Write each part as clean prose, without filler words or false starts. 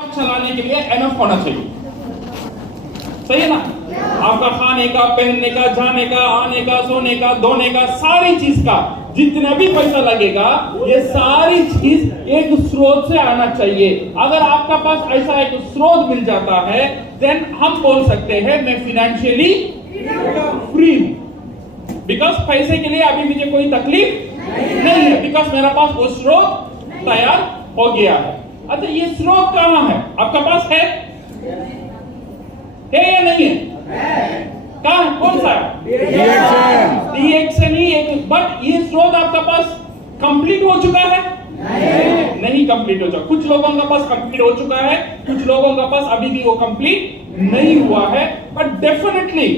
चलाने के लिए एनफ होना चाहिए। सही है ना? आपका खाने का, पहनने का, जाने का, आने का, सोने का, धोने का, सारी चीज का जितना भी पैसा लगेगा, ये सारी चीज एक स्रोत से आना चाहिए। अगर आपका पास ऐसा एक स्रोत मिल जाता है, देन हम बोल सकते हैं मैं फाइनेंशियली फ्री हूं। बिकॉज पैसे के लिए अभी मुझे कोई तकलीफ नहीं है, बिकॉज मेरा पास वो स्रोत तैयार हो गया है। अच्छा, ये स्रोत कहां है? आपका पास है या नहीं है? कहां है? कौन सा है? डीएक्शन ही एक। बट ये स्रोत आपका पास कंप्लीट हो चुका है? नहीं कंप्लीट हो चुका। कुछ लोगों का पास कंप्लीट हो चुका है, कुछ लोगों का पास अभी भी वो कंप्लीट नहीं हुआ है। बट डेफिनेटली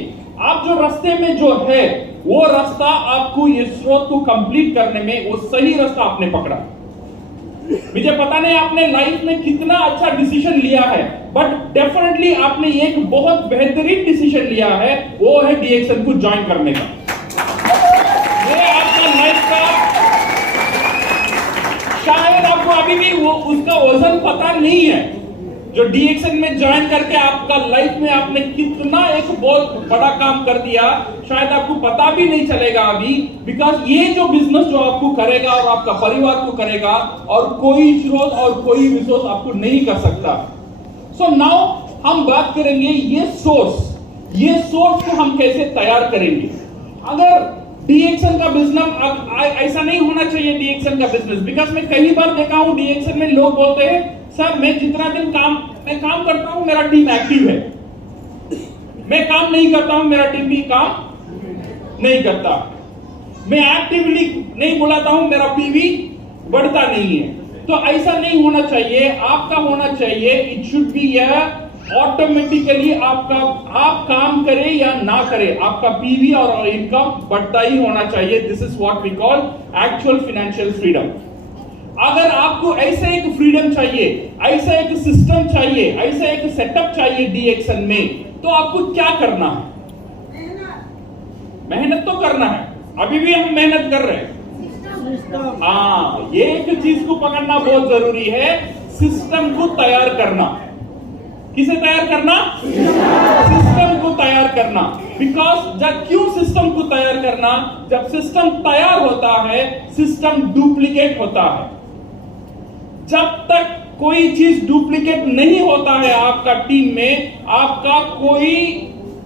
आप जो रास्ते में जो है, वो रास्ता आपको ये स्रोत को कंप्लीट करने में वो सही रास्ता आपने पकड़ा। मुझे पता नहीं आपने लाइफ में कितना अच्छा डिसीजन लिया है, बट डेफिनेटली आपने एक बहुत बेहतरीन डिसीजन लिया है, वो है डीएक्शन को ज्वाइन करने का। ये आपका लाइफ का, शायद आपको अभी भी वो उसका वजन पता नहीं है, जो डीएक्शन में ज्वाइन करके आपका लाइफ में आपने कितना एक बहुत बड़ा काम कर दिया, शायद आपको पता भी नहीं चलेगा अभी। बिकॉज ये जो बिजनेस जो आपको करेगा और आपका परिवार को करेगा, और कोई स्रोत और कोई रिसोर्स आपको नहीं कर सकता। सो नाउ हम बात करेंगे ये सोर्स को हम कैसे तैयार करेंगे। अगर डीएक्शन का बिजनेस ऐसा नहीं होना चाहिए, डीएक्शन का बिजनेस, बिकॉज मैं कई बार देखा हूं डीएक्शन में लोग बोलते हैं सर मैं जितना दिन मैं काम करता हूं मेरा टीम एक्टिव है, मैं काम नहीं करता हूं मेरा टीम भी काम नहीं करता, मैं एक्टिवली नहीं बुलाता हूं मेरा पीवी बढ़ता नहीं है। तो ऐसा नहीं होना चाहिए। आपका होना चाहिए, इट शुड बी ऑटोमेटिकली आपका, आप काम करें या ना करें, आपका पीवी और इनकम बढ़ता ही होना चाहिए। This is what we call actual financial freedom. अगर आपको ऐसा एक फ्रीडम चाहिए, ऐसा एक सिस्टम चाहिए, ऐसा एक सेटअप चाहिए डीएक्शन में, तो आपको क्या करना है? मेहनत तो करना है। अभी भी हम मेहनत कर रहे हैं। हाँ, ये एक चीज को पकड़ना बहुत जरूरी है, सिस्टम को तैयार करना। किसे तैयार करना? सिस्टम को तैयार करना। बिकॉज क्यों सिस्टम को तैयार करना? जब सिस्टम तैयार होता है, सिस्टम डुप्लीकेट होता है। जब तक कोई चीज डुप्लीकेट नहीं होता है आपका टीम में, आपका कोई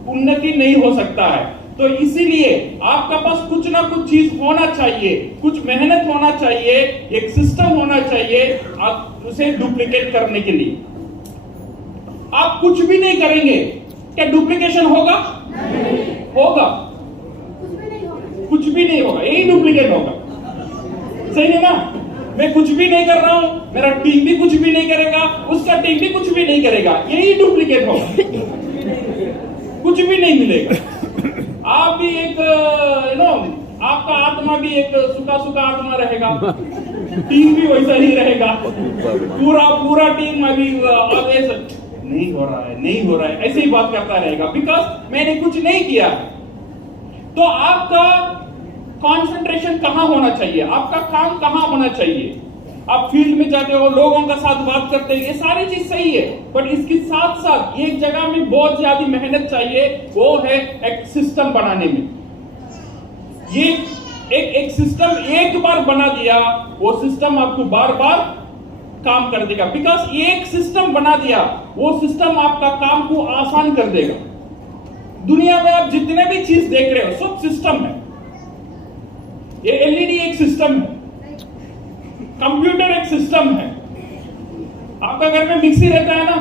उन्नति नहीं हो सकता है। तो इसीलिए आपका पास कुछ ना कुछ चीज होना चाहिए, कुछ मेहनत होना चाहिए, एक सिस्टम होना चाहिए उसे डुप्लीकेट करने के लिए। आप कुछ भी नहीं करेंगे, क्या डुप्लीकेशन होगा? होगा। कुछ भी नहीं होगा, यही डुप्लीकेट होगा। सही है ना? मैं कुछ भी नहीं कर रहा हूं, मेरा टीम भी कुछ भी नहीं करेगा, उसका टीम भी कुछ भी नहीं करेगा, यही डुप्लीकेट होगा। कुछ भी नहीं मिलेगा। आप भी एक आपका आत्मा भी एक सुखा सुखा आत्मा रहेगा, टीम भी वैसा ही रहेगा। पूरा टीम अभी नहीं हो रहा है ऐसे ही बात करता रहेगा, बिकॉज मैंने कुछ नहीं किया। तो आपका कंसंट्रेशन कहां होना चाहिए? आपका काम कहां होना चाहिए? आप फील्ड में जाते हो, लोगों का साथ बात करते हैं, ये सारी चीज सही है, बट इसके साथ साथ एक जगह में बहुत ज्यादा मेहनत चाहिए, वो है एक सिस्टम बनाने में। ये एक सिस्टम एक बार बना दिया, वो सिस्टम आपको बार बार काम कर देगा। बिकॉज एक सिस्टम बना दिया, वो सिस्टम आपका काम को आसान कर देगा। दुनिया में आप जितने भी चीज देख रहे हो, सब सिस्टम है। ये एलईडी एक सिस्टम है, कंप्यूटर एक सिस्टम है, आपका घर में मिक्सी रहता है ना,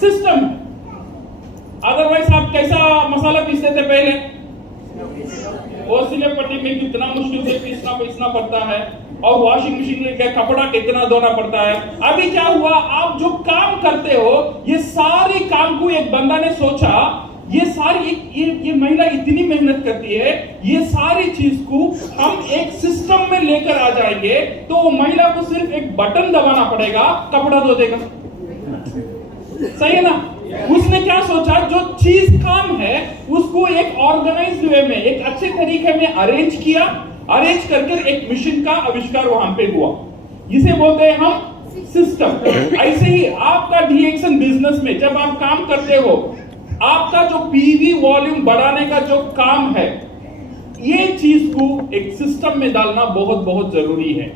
सिस्टम है। अदरवाइज आप कैसा मसाला पीसते थे पहले? और सिले पट्टी में कितना मुश्किल से पीसना पड़ता है, और वॉशिंग मशीन में कपड़ा कितना धोना पड़ता है। अभी क्या हुआ, आप जो काम करते हो, ये सारे काम को एक बंदा ने सोचा, ये सारी ये महिला इतनी मेहनत करती है, ये सारी चीज को हम एक सिस्टम में लेकर आ जाएंगे, तो वो महिला को सिर्फ एक बटन दबाना पड़ेगा, कपड़ा धो देगा। सही है ना? उसने क्या सोचा, जो चीज काम है उसको एक ऑर्गेनाइज्ड वे में, एक अच्छे तरीके में अरेंज करके एक मशीन का आविष्कार वहां पे हुआ। इसे बोलते हैं हम सिस्टम। ऐसे ही आपका डीएक्शन बिजनेस में जब आप काम करते हो, आपका जो पीवी वॉल्यूम बढ़ाने का जो काम है, ये चीज को एक सिस्टम में डालना बहुत बहुत जरूरी है।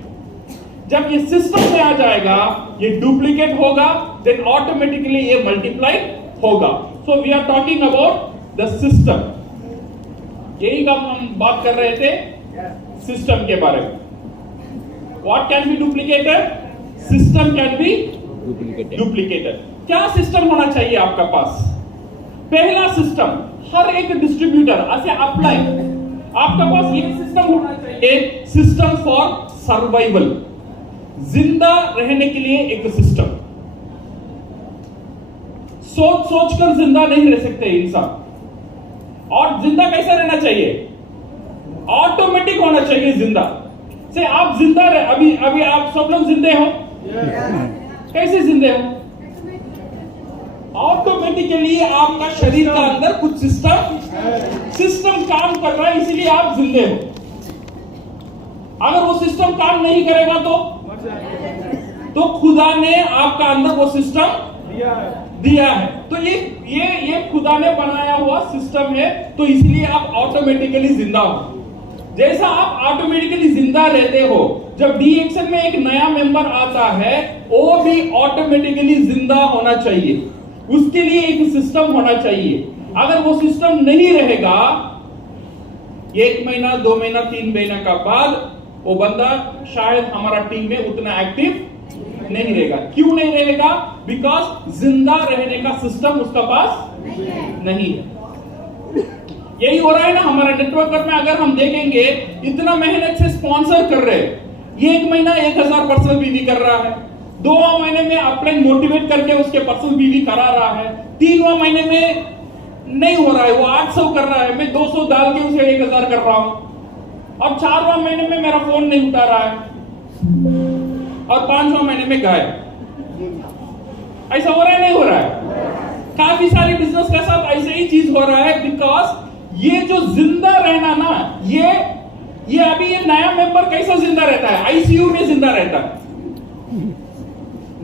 जब ये सिस्टम में आ जाएगा, ये डुप्लीकेट होगा, देन ऑटोमेटिकली ये मल्टीप्लाई होगा। So we are talking about the system. यही काम हम बात कर रहे थे सिस्टम के बारे में। What can be duplicated? System can be duplicated. क्या सिस्टम होना चाहिए आपका पास? पहला सिस्टम, हर एक डिस्ट्रीब्यूटर ऐसे अप्लाई, आपका पास ये सिस्टम होना चाहिए, सिस्टम फॉर सर्वाइवल, जिंदा रहने के लिए एक सिस्टम। सोच सोचकर जिंदा नहीं रह सकते इंसान। और जिंदा कैसा रहना चाहिए? ऑटोमेटिक होना चाहिए जिंदा से। आप जिंदा रहे, अभी आप सब लोग जिंदे हो। कैसे जिंदे हो? ऑटोमेटिकली आपका शरीर का अंदर कुछ सिस्टम काम कर रहा है, इसीलिए आप जिंदे हो। अगर वो सिस्टम काम नहीं करेगा तो खुदा ने आपका अंदर वो सिस्टम दिया है। तो ये खुदा ने बनाया हुआ सिस्टम है, तो इसलिए आप ऑटोमेटिकली जिंदा हो। जैसा आप ऑटोमेटिकली जिंदा रहते हो, जब डीएक्शन में एक नया मेंबर आता है, वो भी ऑटोमेटिकली जिंदा होना चाहिए। उसके लिए एक सिस्टम होना चाहिए। अगर वो सिस्टम नहीं रहेगा, 1 महीना 2 महीना 3 महीना का बाद वो बंदा शायद हमारा टीम में उतना एक्टिव नहीं रहेगा। क्यों नहीं रहेगा? बिकॉज जिंदा रहने का सिस्टम उसका पास नहीं है। यही हो रहा है ना हमारा नेटवर्क में। अगर हम देखेंगे, इतना मेहनत से स्पॉन्सर कर रहे हैं, ये 1 महीना 1000 पर्सनल बीवी कर रहा है, 2वां महीने में अपलाइन मोटिवेट करके उसके पर्सनल बीवी करा रहा है, 3वां महीने में नहीं हो रहा है, वो 800 कर रहा है, मैं 200 डाल के उसे 1000 कर रहा हूं, और 4वां महीने में मेरा फोन नहीं उठा रहा है, और 5वां महीने में गायब। ऐसा हो रहा है? नहीं हो रहा है? काफी सारे बिजनेस के साथ ऐसे ही चीज हो रहा है। बिकॉज ये जो जिंदा रहना ना, ये अभी ये नया मेंबर कैसा जिंदा रहता है? आईसीयू में जिंदा रहता है।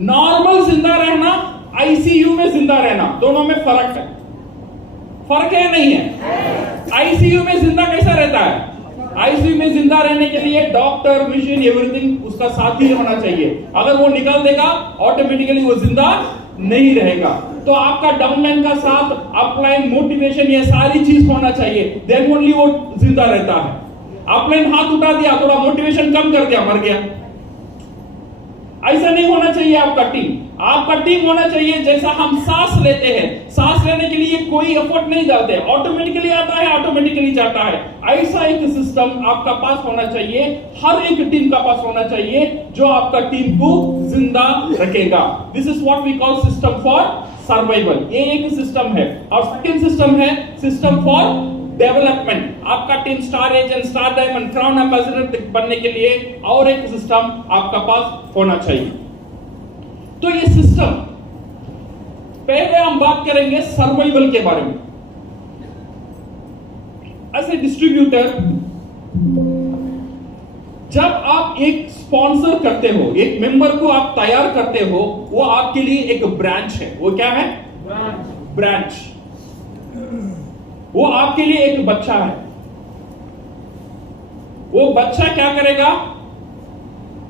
नॉर्मल जिंदा रहना, आईसीयू में जिंदा रहना, दोनों में फर्क है। फर्क है नहीं है? आईसीयू में जिंदा कैसा रहता है? आईसीयू में जिंदा रहने के लिए डॉक्टर, मशीन, एवरीथिंग उसका साथी होना चाहिए। अगर वो निकाल देगा, ऑटोमेटिकली वो जिंदा नहीं रहेगा। तो आपका डाउनलाइन का साथ, अपलाइन, मोटिवेशन, ये सारी चीज होना चाहिए, देन ओनली वो जिंदा रहता है। अपलाइन हाथ उठा दिया, थोड़ा मोटिवेशन कम कर दिया, मर गया। ऐसा नहीं होना चाहिए आपका टीम। आपका टीम होना चाहिए जैसा हम सांस लेते हैं, सांस लेने के लिए कोई एफर्ट नहीं डालते, ऑटोमेटिकली आता है, ऑटोमेटिकली जाता है। ऐसा एक सिस्टम आपका पास होना चाहिए, हर एक टीम का पास होना चाहिए, जो आपका टीम को जिंदा रखेगा। This is what we call system for survival. ये एक सिस्टम है। और सेकंड सिस्टम है सिस्टम फॉर डेवलपमेंट। आपका team star agent, star diamond, crown ambassador बनने के लिए और एक सिस्टम आपका पास होना चाहिए। तो ये सिस्टम, पहले हम बात करेंगे सर्वाइवल के बारे में। एज ए डिस्ट्रीब्यूटर, जब आप एक स्पॉन्सर करते हो, एक मेंबर को आप तैयार करते हो, वो आपके लिए एक ब्रांच है। वो क्या है? ब्रांच। वो आपके लिए एक बच्चा है। वो बच्चा क्या करेगा?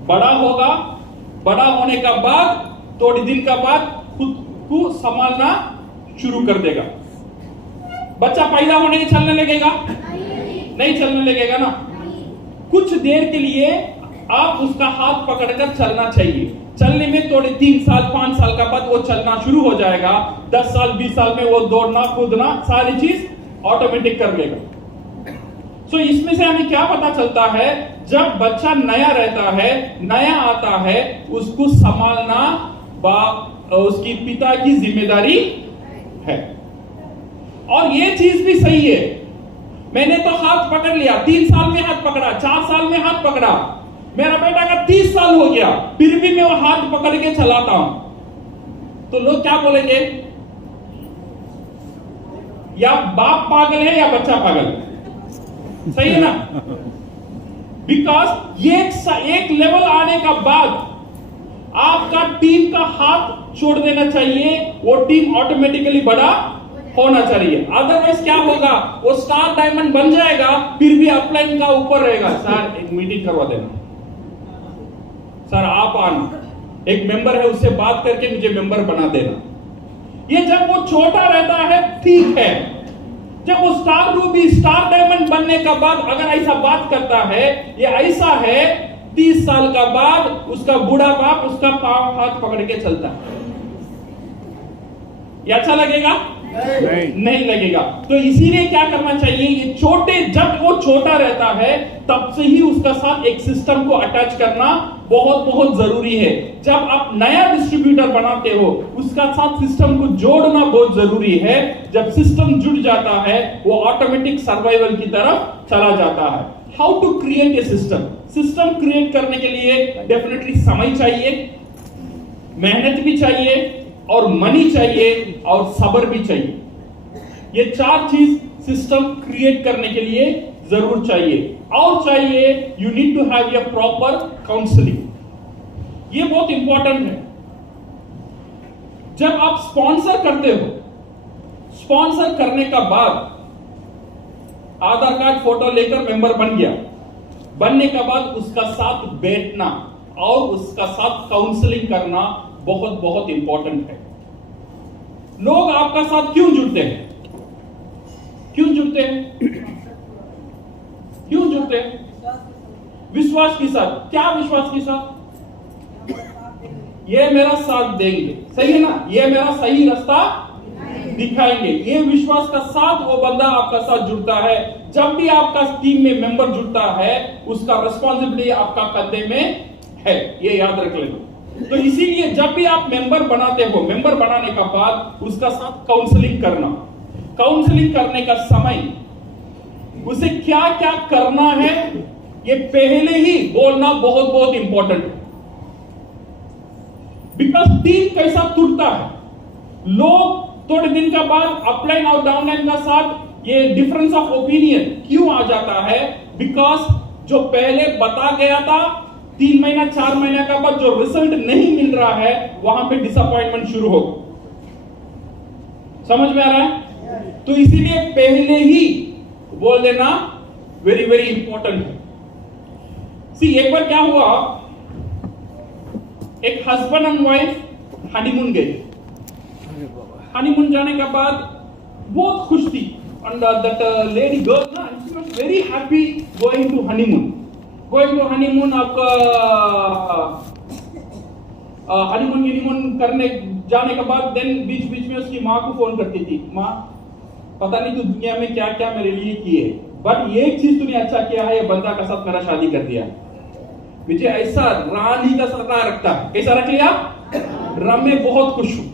बड़ा होगा, बड़ा होने का बाद थोड़ी दिन का बाद खुद को संभालना शुरू कर देगा। बच्चा पैदा होने के चलने लगेगा? नहीं चलने लगेगा ना। कुछ देर के लिए आप उसका हाथ पकड़कर चलना चाहिए। चलने में थोड़े 3 साल 5 साल का बाद वो चलना शुरू हो जाएगा। 10 साल 20 साल में वो दौड़ना, कूदना, सारी चीज ऑटोमेटिक कर लेगा। सो इसमें से हमें क्या पता चलता है? जब बच्चा नया रहता है, नया आता है, उसको संभालना उसकी पिता की जिम्मेदारी है। और ये चीज भी सही है। मैंने तो हाथ पकड़ लिया, 3 साल में हाथ पकड़ा, 4 साल में हाथ पकड़ा, मेरा बेटा का 30 साल हो गया, फिर भी मैं वो हाथ पकड़ के चलाता हूं, तो लोग क्या बोलेंगे? या बाप पागल है या बच्चा पागल है। सही है ना? बिकॉज ये एक लेवल आने का बाद आपका टीम का हाथ छोड़ देना चाहिए, वो टीम ऑटोमेटिकली बड़ा होना चाहिए। अदरवाइज क्या होगा, वो स्टार डायमंड बन जाएगा, फिर भी अपलाइन का ऊपर रहेगा। सर एक मीटिंग करवा देना, सर आप आना, एक मेंबर है उससे बात करके मुझे मेंबर बना देना। ये जब वो छोटा रहता है ठीक है, जब वो स्टार रूबी स्टार डायमंड बनने का बाद अगर ऐसा बात करता है, ये ऐसा है 30 साल का बाद उसका बूढ़ा बाप उसका पांव हाथ पकड़ के चलता है, ये अच्छा लगेगा? नहीं लगेगा। तो इसीलिए क्या करना चाहिए, ये छोटे, जब वो छोटा रहता है तब से ही उसका साथ एक सिस्टम को अटैच करना बहुत बहुत जरूरी है। जब आप नया डिस्ट्रीब्यूटर बनाते हो उसका साथ सिस्टम को जोड़ना बहुत जरूरी है। जब सिस्टम जुड़ जाता है वो ऑटोमेटिक सर्वाइवल की तरफ चला जाता है। How to create a system? System create करने के लिए डेफिनेटली समय चाहिए, मेहनत भी चाहिए, और मनी चाहिए, और सब्र भी चाहिए। ये 4 चीज सिस्टम क्रिएट करने के लिए जरूर चाहिए। और चाहिए you need to have a proper counselling, ये बहुत इंपॉर्टेंट है। जब आप स्पॉन्सर करते हो, स्पॉन्सर करने का बाद आधार कार्ड फोटो लेकर मेंबर बन गया, बनने के बाद उसका साथ बैठना और उसका साथ काउंसलिंग करना बहुत बहुत इंपॉर्टेंट है। लोग आपका साथ क्यों जुड़ते हैं? क्यों जुड़ते हैं? क्यों जुड़ते हैं? विश्वास के साथ। क्या विश्वास के साथ? ये मेरा साथ देंगे, सही है ना, ये मेरा सही रास्ता दिखाएंगे, ये विश्वास का साथ वो बंदा आपका साथ जुड़ता है। जब भी आपका टीम में मेंबर जुड़ता है उसका रिस्पॉन्सिबिलिटी आपका कंधे में है, ये याद रख लेना। तो इसीलिए जब भी आप मेंबर बनाते हो, मेंबर बनाने का बाद उसका साथ काउंसलिंग करना, काउंसलिंग करने का समय, उसे क्या क्या करना है ये पहले ही बोलना बहुत बहुत इंपॉर्टेंट है। बिकॉज टीम कैसा टूटता है, लोग थोड़े दिन के बाद अपलाइन और डाउनलाइन का साथ ये डिफरेंस ऑफ ओपिनियन क्यों आ जाता है? बिकॉज जो पहले बता गया था 3 महीना 4 महीने का बाद जो रिजल्ट नहीं मिल रहा है वहां पे डिसअपॉइंटमेंट शुरू हो। समझ में आ रहा है? तो इसीलिए पहले ही बोल देना वेरी वेरी इंपॉर्टेंट है। सी एक बार क्या हुआ, एक हस्बैंड एंड वाइफ हनीमून गए। हनीमून जाने के बाद बहुत खुश थी, and that lady girl na, she was very happy going to honeymoon. Going to honeymoon, आपका हनीमून करने जाने के बाद देन बीच बीच में उसकी माँ को फोन करती थी, माँ पता नहीं तू दुनिया में क्या क्या मेरे लिए किए, बट एक चीज तूने अच्छा किया है, ये बंदा का साथ मेरा शादी कर दिया, मुझे ऐसा रानी का सपना रखता है। कैसा रख लिया? राम में बहुत खुश हूं।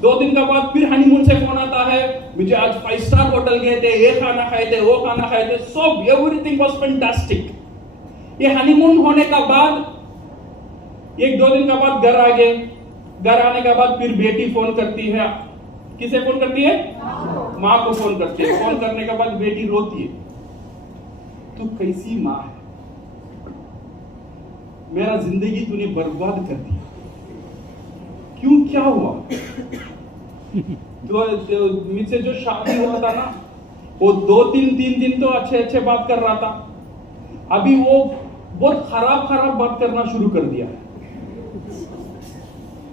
2 दिन के बाद फिर हनीमून से फोन आता है, मुझे आज 5 स्टार होटल गए थे, ये खाना खाए थे, वो खाना खाए थे, सब एवरीथिंग वाज फैंटास्टिक। ये हनीमून होने का बाद 1-2 दिन के बाद घर आ गए। घर आने के बाद फिर बेटी फोन करती है, किसे फोन करती है? माँ को फोन करती है। फोन करने के बाद बेटी रोती है, तू कैसी माँ है, मेरा जिंदगी तूने बर्बाद कर दी, क्यों, क्या हुआ? तो मुझसे जो शादी हुआ था ना, वो 2-3 दिन तो अच्छे अच्छे बात कर रहा था, अभी वो बहुत खराब बात करना शुरू कर दिया है,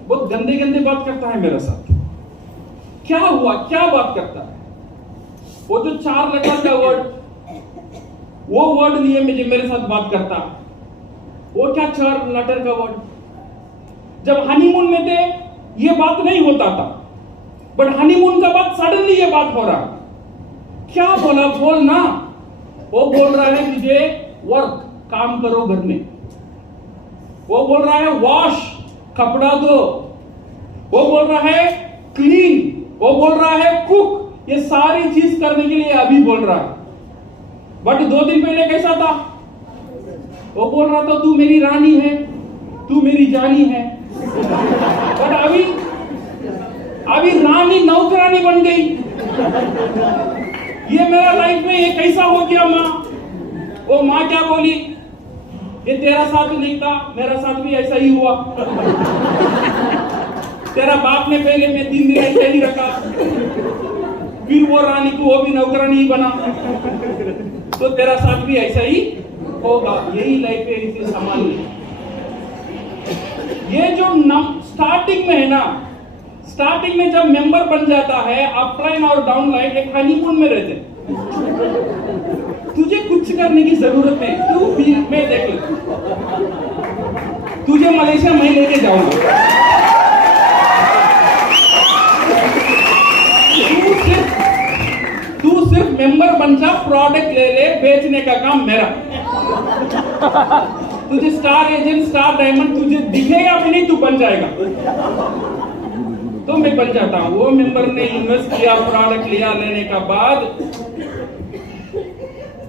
बहुत गंदे बात करता है मेरे साथ। क्या हुआ, क्या बात करता है? वो जो 4 लेटर का वर्ड, वो वर्ड लिए मुझे मेरे साथ बात करता, वो क्या 4 लेटर का वर्ड? जब हनीमून में थे ये बात नहीं होता था, बट हनीमून का बाद सडनली ये बात हो रहा। क्या बोला, बोल ना। वो बोल रहा है मुझे वर्क, काम करो घर में। वो बोल रहा है वॉश, कपड़ा दो। वो बोल रहा है क्लीन। वो बोल रहा है कुक। ये सारी चीज करने के लिए अभी बोल रहा है, बट 2 दिन पहले कैसा था? वो बोल रहा था तू मेरी रानी है, तू मेरी जानी है, बट अभी रानी नौकरानी बन गई। ये मेरा लाइफ में ये कैसा हो गया? माँ, वो माँ क्या बोली, ये तेरा साथ नहीं था, मेरा साथ भी ऐसा ही हुआ। तेरा बाप ने पहले में 3 दिन ऐसे ही रखा, फिर वो रानी को वो भी नौकरानी ही बना, तो तेरा साथ भी ऐसा ही होगा। यही लाइफ है, इसे संभालनी। ये जो स्टार्टिंग में है ना, स्टार्टिंग में जब मेंबर बन जाता है, अपलाइन और डाउनलाइन एक हनीमून में रहते हैं। तुझे कुछ करने की जरूरत नहीं, तू भी मैं देख ले, तुझे मलेशिया मैं लेके जाऊंगा। तू सिर्फ मेंबर बन जा, प्रोडक्ट ले ले, बेचने का काम मेरा। तुझे स्टार एजेंट, स्टार डायमंड तुझे दिखेगा भी नहीं, तू बन जाएगा। तो मैं बन जाता हूं। वो मेंबर ने इन्वेस्ट किया, प्रोडक्ट लिया, लेने का बाद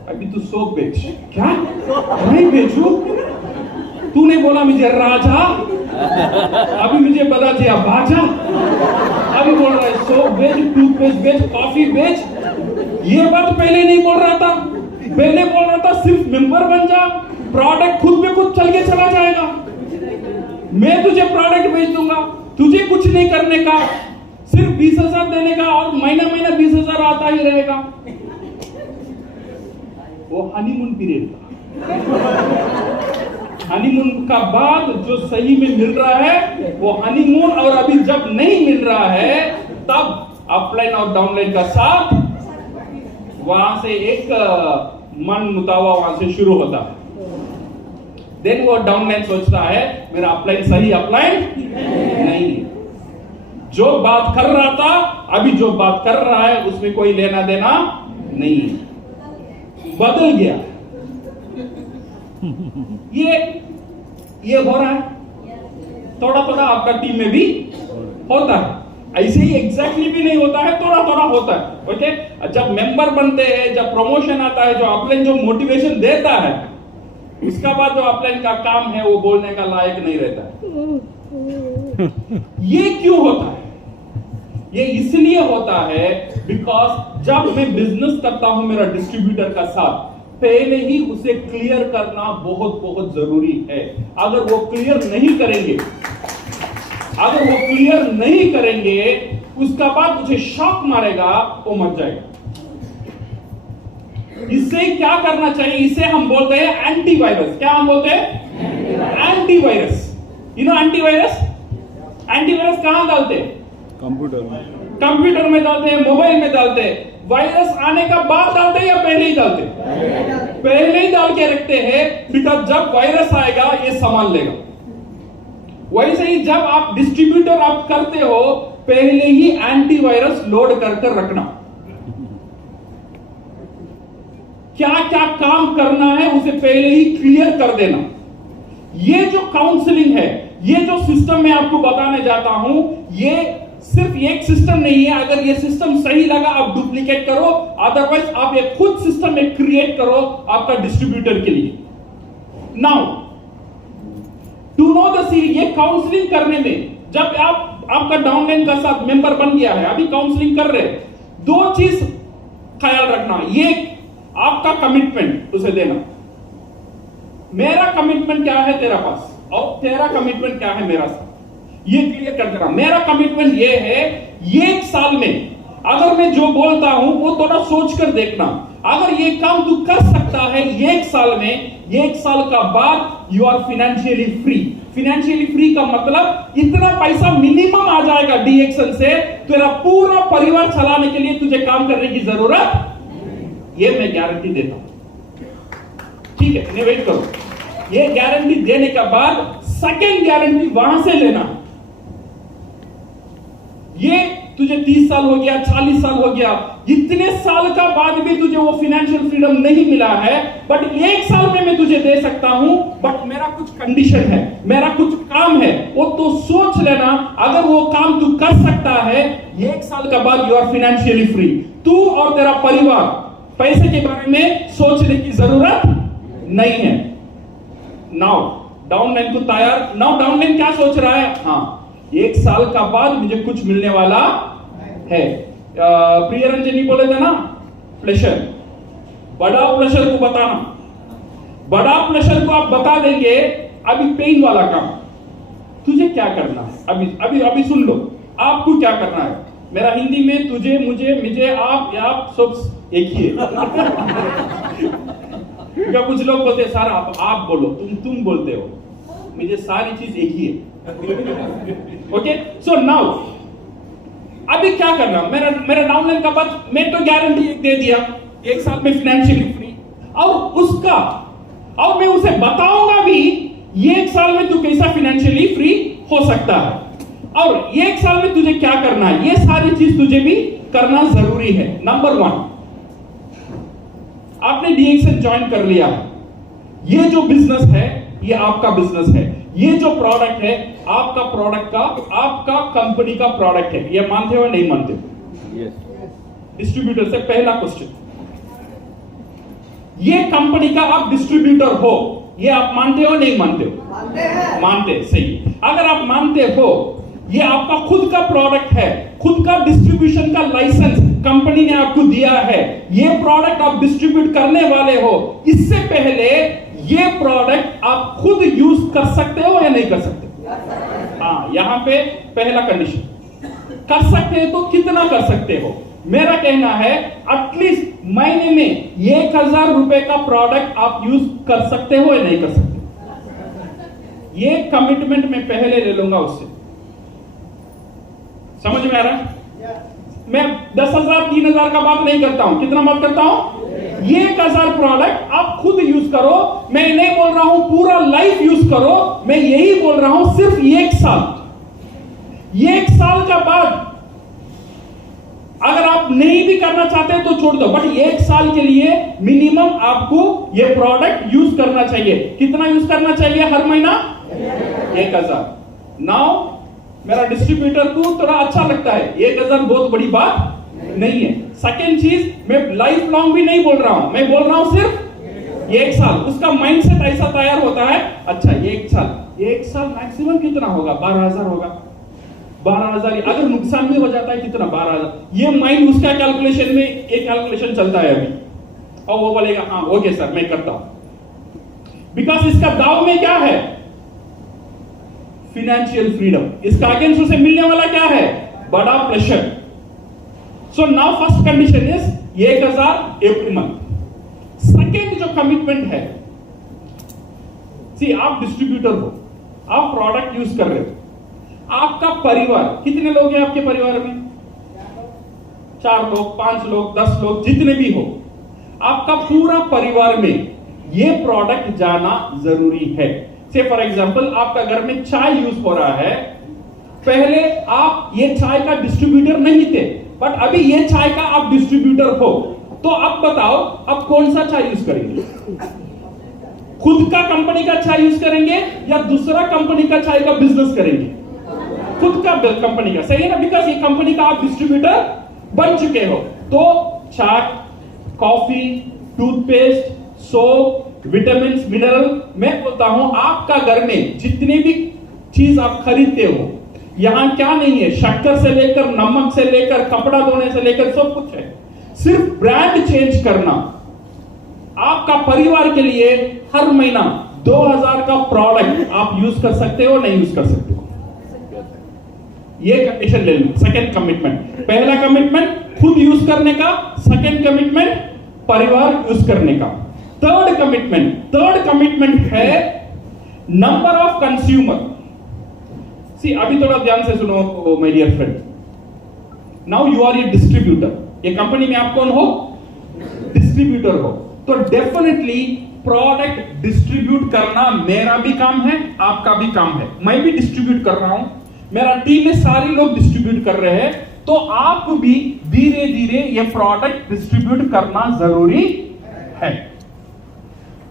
अभी तू सोप बेच। क्या नहीं बेचू? तूने बोला मुझे राजा, अभी मुझे बता दिया बाजा। अभी बोल रहा है सोप बेच, टूथपेस्ट बेच, कॉफी बेच। ये बात पहले नहीं बोल रहा था। पहले बोल रहा था सिर्फ मेंबर बन जा, प्रोडक्ट खुद पे खुद चल के चला जाएगा। मैं तुझे प्रोडक्ट बेच दूंगा, तुझे कुछ नहीं करने का, सिर्फ 20,000 देने का और महीना महीना 20,000 आता ही रहेगा। वो हनीमून पीरियड था। हनीमून का बाद जो सही में मिल रहा है वो हनीमून, और अभी जब नहीं मिल रहा है तब अपलाइन और डाउनलाइन का साथ, वहां से एक मन मुतावा वहां से शुरू होता है। देन वो डाउनलाइन सोचता है मेरा अपलाइन सही, अपलाइन नहीं। जो बात कर रहा था अभी जो बात कर रहा है उसमें कोई लेना देना नहीं, बदल गया। ये हो रहा है, थोड़ा थोड़ा आपका टीम में भी होता है। ऐसे ही एग्जैक्टली भी नहीं होता है, थोड़ा थोड़ा होता है। ओके, जब मेंबर बनते हैं, जब प्रमोशन आता है, जो अपलाइन जो मोटिवेशन देता है, उसका बाद जो अपलाइन का काम है वो बोलने का लायक नहीं रहता है। ये क्यों होता है? ये इसलिए होता है बिकॉज जब मैं बिजनेस करता हूं मेरा डिस्ट्रीब्यूटर का साथ, पहले ही उसे क्लियर करना बहुत बहुत जरूरी है। अगर वो क्लियर नहीं करेंगे, अगर वो क्लियर नहीं करेंगे, उसका बाद मुझे शॉक मारेगा, वो मर जाएगा। इससे क्या करना चाहिए? इसे हम बोलते हैं एंटीवायरस। क्या हम बोलते हैं? Antivirus. You know antivirus? Antivirus कहां डालते हैं? कंप्यूटर में डालते हैं, मोबाइल में डालते हैं। वायरस आने का बाद डालते हैं या पहले ही डालते हैं? पहले ही डाल के रखते हैं, बिकॉज जब वायरस आएगा ये संभाल लेगा। वैसे ही जब आप डिस्ट्रीब्यूटर आप करते हो, पहले ही एंटीवायरस लोड कर रखना। क्या क्या काम करना है उसे पहले ही क्लियर कर देना। ये जो काउंसलिंग है, ये जो सिस्टम मैं आपको बताने जाता हूं, ये सिर्फ एक सिस्टम नहीं है। अगर ये सिस्टम सही लगा आप डुप्लीकेट करो, अदरवाइज आप एक खुद सिस्टम एक क्रिएट करो आपका डिस्ट्रीब्यूटर के लिए। Now to know the series, ये काउंसलिंग करने में जब आपका डाउनलाइन का साथ मेंबर बन गया है, अभी काउंसलिंग कर रहे हैं, 2 चीज ख्याल रखना। ये आपका कमिटमेंट उसे देना। मेरा कमिटमेंट क्या है तेरा पास, और तेरा कमिटमेंट क्या है मेरा साथ, ये क्लियर कर देना। मेरा कमिटमेंट ये है, 1 साल में अगर मैं जो बोलता हूं वो थोड़ा सोच कर देखना। अगर ये काम तू कर सकता है 1 साल में, 1 साल का बाद you are financially free. Financially free का मतलब इतना पैसा मिनिमम आ जाएगा डीएक्सन से, तेरा पूरा परिवार चलाने के लिए तुझे काम करने की जरूरत, ये मैं गारंटी देता हूं। ठीक है, नहीं वेट करो। ये गारंटी देने के बाद सेकेंड गारंटी वहां से लेना। ये तुझे 30 साल हो गया, 40 साल हो गया, इतने साल का बाद भी तुझे वो फाइनेंशियल फ्रीडम नहीं मिला है, बट 1 साल में मैं तुझे दे सकता हूं, बट मेरा कुछ कंडीशन है, मेरा कुछ काम है, वो तो सोच लेना। अगर वो काम तू कर सकता है, 1 साल का बाद यू आर फाइनेंशियली फ्री। तू और तेरा परिवार पैसे के बारे में सोचने की जरूरत नहीं है। नाउ डाउनलाइन को तैयार। नाउ डाउनलाइन क्या सोच रहा है? हाँ, 1 साल का बाद मुझे कुछ मिलने वाला है। प्रियरंजनी बोले थे ना, प्लेजर, बड़ा प्लेजर को बताना। बड़ा प्लेजर को आप बता देंगे। अभी पेन वाला काम, तुझे क्या करना है, अभी अभी अभी सुन लो, आपको क्या करना है। मेरा हिंदी में तुझे, मुझे, आप सब एक ही है। क्या कुछ लोग बोलते हैं सर आप बोलो, तुम बोलते हो, मुझे सारी चीज एक ही है। ओके, सो नाउ अभी क्या करना, मेरा डाउनलाइन का बाद मैं तो गारंटी दे दिया 1 साल में फाइनेंशियली फ्री, और मैं उसे बताऊंगा भी 1 साल में तू कैसा फाइनेंशियली फ्री हो सकता है, और 1 साल में तुझे क्या करना है, ये सारी चीज तुझे भी करना जरूरी है। नंबर 1, आपने डीएक्सएन ज्वाइन कर लिया है, ये जो बिजनेस है ये आपका बिजनेस है, ये जो प्रोडक्ट है आपका प्रोडक्ट का, आपका कंपनी का प्रोडक्ट है, ये मानते हो नहीं मानते हो? यस। डिस्ट्रीब्यूटर से पहला क्वेश्चन, ये कंपनी का आप डिस्ट्रीब्यूटर हो, ये आप मानते हो नहीं मानते हो? मानते हैं। मानते, सही। अगर आप मानते हो ये आपका खुद का प्रोडक्ट है, खुद का डिस्ट्रीब्यूशन का लाइसेंस कंपनी ने आपको दिया है, ये प्रोडक्ट आप डिस्ट्रीब्यूट करने वाले हो, इससे पहले ये प्रोडक्ट आप खुद यूज कर सकते हो या नहीं कर सकते? हाँ, यहां पे पहला कंडीशन, कर सकते हैं तो कितना कर सकते हो? मेरा कहना है एटलीस्ट महीने में 1000 रुपए का प्रोडक्ट आप यूज कर सकते हो या नहीं कर सकते? ये कमिटमेंट मैं पहले ले लूंगा उससे। समझ में आ रहा है? मैं 10,000 3,000 का बात नहीं करता हूं, कितना बात करता हूं? 1000 प्रोडक्ट आप खुद यूज करो। मैं नहीं बोल रहा हूं पूरा लाइफ यूज करो, मैं यही बोल रहा हूं सिर्फ 1 साल। 1 साल का बाद अगर आप नहीं भी करना चाहते तो छोड़ दो, बट 1 साल के लिए मिनिमम आपको ये प्रोडक्ट यूज करना चाहिए। कितना यूज करना चाहिए हर महीना? 1000। नाउ मेरा डिस्ट्रीब्यूटर को थोड़ा अच्छा लगता है, 1000 बहुत बड़ी बात नहीं है। सेकेंड चीज, मैं लाइफ लॉन्ग भी नहीं बोल रहा हूं, मैं बोल रहा हूं सिर्फ 1 साल। उसका माइंडसेट ऐसा तैयार होता है, अच्छा 1 साल मैक्सिमम कितना होगा? 12,000 होगा। 12,000 अगर नुकसान भी हो जाता है कितना? 12,000। ये माइंड उसका कैलकुलेशन में एक कैलकुलेशन चलता है अभी, और वो बोलेगा हाँ ओके सर मैं करता हूं। बिकॉज इसका दाव में क्या है? Financial freedom. इसका अगेंस्ट उसे मिलने वाला क्या है? बड़ा pressure. So now first condition is 1000 every month. Second जो कमिटमेंट है, सी आप डिस्ट्रीब्यूटर हो, आप प्रोडक्ट यूज कर रहे हो, आपका परिवार, कितने लोग हैं आपके परिवार में? 4 लोग, 5 लोग, 10 लोग, जितने भी हो, आपका पूरा परिवार में ये प्रोडक्ट जाना जरूरी है। से फॉर एग्जांपल आपका घर में चाय यूज हो रहा है, पहले आप ये चाय का डिस्ट्रीब्यूटर नहीं थे, बट अभी ये चाय का आप डिस्ट्रीब्यूटर हो, तो अब बताओ अब कौन सा चाय यूज करेंगे? खुद का कंपनी का चाय यूज करेंगे या दूसरा कंपनी का चाय का बिजनेस करेंगे? खुद का कंपनी का, सही है ना? बिकॉज ये कंपनी का आप डिस्ट्रीब्यूटर बन चुके हो। तो चाय, coffee, toothpaste, soap, vitamin, mineral, मैं बोलता हूं आपका घर में जितनी भी चीज आप खरीदते हो, यहां क्या नहीं है? शक्कर से लेकर, नमक से लेकर, कपड़ा धोने से लेकर सब कुछ है। सिर्फ ब्रांड चेंज करना। आपका परिवार के लिए हर महीना 2000 का प्रोडक्ट आप यूज कर सकते हो, नहीं यूज कर सकते हो? ये कंडीशन ले लो। सेकेंड कमिटमेंट, पहला कमिटमेंट खुद यूज करने का, सेकेंड कमिटमेंट परिवार यूज करने का। थर्ड कमिटमेंट है नंबर ऑफ कंज्यूमर। सी अभी थोड़ा ध्यान से सुनो my dear friend. Now you are a distributor. ये कंपनी में आप कौन हो? डिस्ट्रीब्यूटर हो। तो डेफिनेटली प्रोडक्ट डिस्ट्रीब्यूट करना मेरा भी काम है, आपका भी काम है। मैं भी डिस्ट्रीब्यूट कर रहा हूं, मेरा टीम में सारे लोग डिस्ट्रीब्यूट कर रहे हैं, तो आप भी धीरे धीरे ये प्रोडक्ट डिस्ट्रीब्यूट करना जरूरी है।